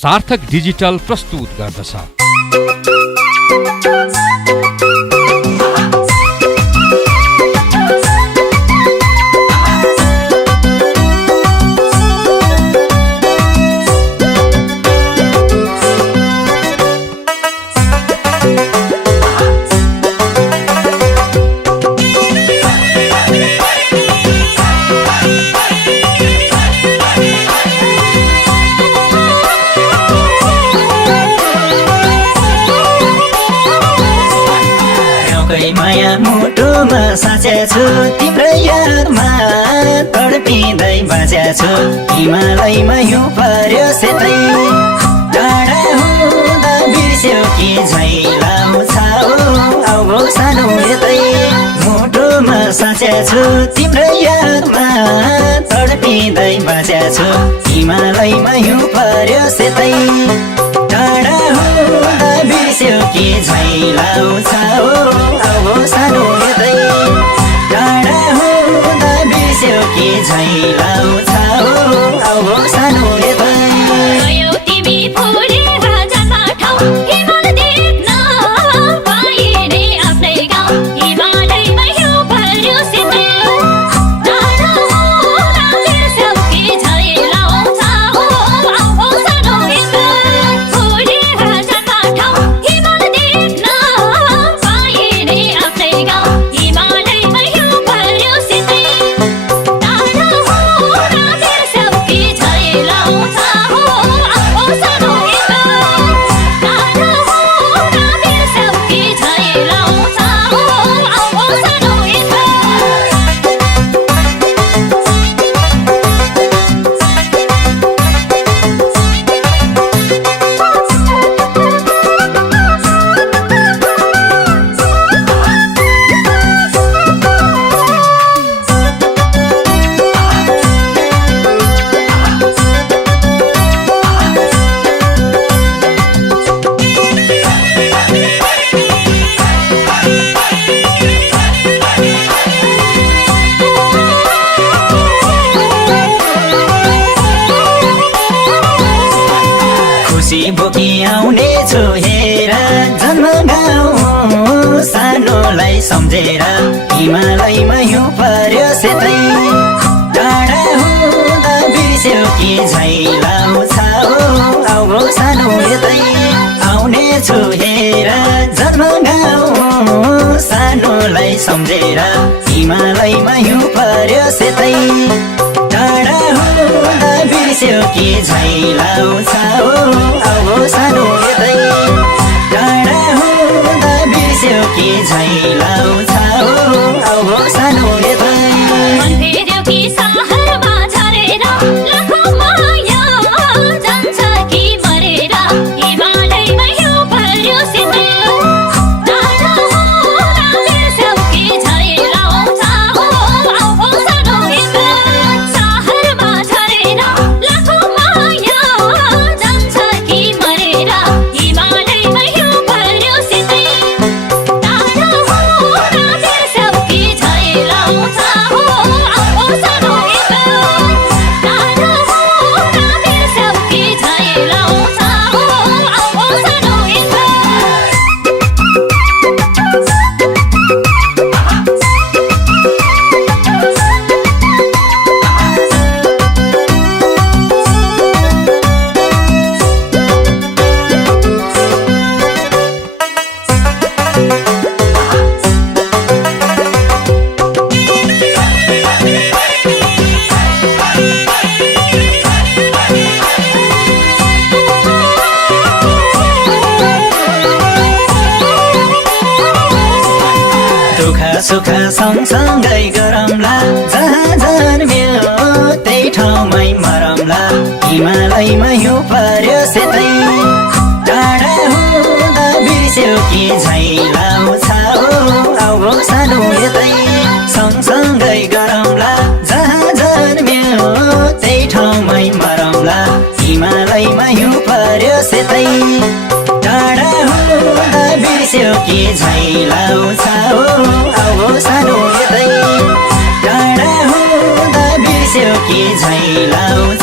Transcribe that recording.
सार्थक डिजिटल प्रस्तुत गर्दछ। माया मुटुमा साँचे छु तिम्रो यादमा तडपिँदै बाँचे छु हिमालयमा हिउँ पर्यो सेतै टाढा हुँदा बिर्स्यौ कि झैलाउँछ आऊ सानो यतै मुटुमा साँचे छु तिम्रो यादमा तडपिँदै बाँचे छु हिमालयमा हिउँ पर्यो सेतै टाढा हुँदा बिर्स्यौ कि झैलाउँछ आऊ सानो यतै टाढा हुँदा बिर्स्यौ कि झैलाउँछ आऊ सानो यतै तिमी फुलेर जान ठाउँ हिमाल देख्न पाइने आफ्नै गाउँ हिमालयमा हिउँ पर्यो सेतै टाढा हुँदा बिर्स्यौ कि झैलाउँछ आऊ सानो यतै फुलेर जान ठाउँ हिमाल देख्न पाइने आफ्नै गाउँ हिमालयमा हिउँ पर्यो सेतै टाढा हुँदा बिर्स्यौ कि झैलाउँछ आऊ सानो यतै टाढा हुँदा बिर्स्यौ कि झैलाउँछ आऊ सानो यतै खुसी बोकी आउने छु हेर जन्म गाउँ सानोलाई सम्झेर हिमालयमा हिउँ पर्यो सेतै टाढा हुँदा बिर्स्यौ कि झैलाउँछ आऊ सानो यतै आउने छु हेर जन्म गाउँ सानोलाई सम्झेर हिमालयमा हिउँ पर्यो सेतै टाढा हुँदा बिर्स्यौ कि झैलाउँछ आऊ सानो यतै टाढा हुँदा बिर्स्यौ कि झैलाउँछ आऊ सानो यतै मन फेर्यो कि सहरमा झरेर लाखौँ माया जान्छ कि मरेर हिमालयमा हिउँ पर्यो सेतै टाढा हुँदा बिर्स्यौ कि झैलाउँछ आऊ सानो यतै सहरमा झरेर लाखौँ माया जान्छ कि मरेर हिमालयमा हिउँ पर्यो सेतै टाढा हुँदा बिर्स्यौ कि झैलाउँछ आऊ सानो यतै टाढा हुँदा बिर्स्यौ कि झैलाउँछ आऊ सानो यतै दुःख सुख सँगसँगै गरौँला जहाँ जन्मियो त्यही ठाउँमै मरौँला हिमालयमा हिउँ पर्यो सेतै टाढा हुँदा बिर्स्यौ कि झैलाउँछ आऊ सानो यतै सँगसँगै गरौँला जहाँ जन्मियो त्यही ठाउँमै मरौँला हिमालयमा हिउँ पर्यो सेतै टाढा हुँदा बिर्स्यौ कि झैलाउँछ आऊ सानो यतै टाढा हुँदा बिर्स्यौ कि झैलाउँछ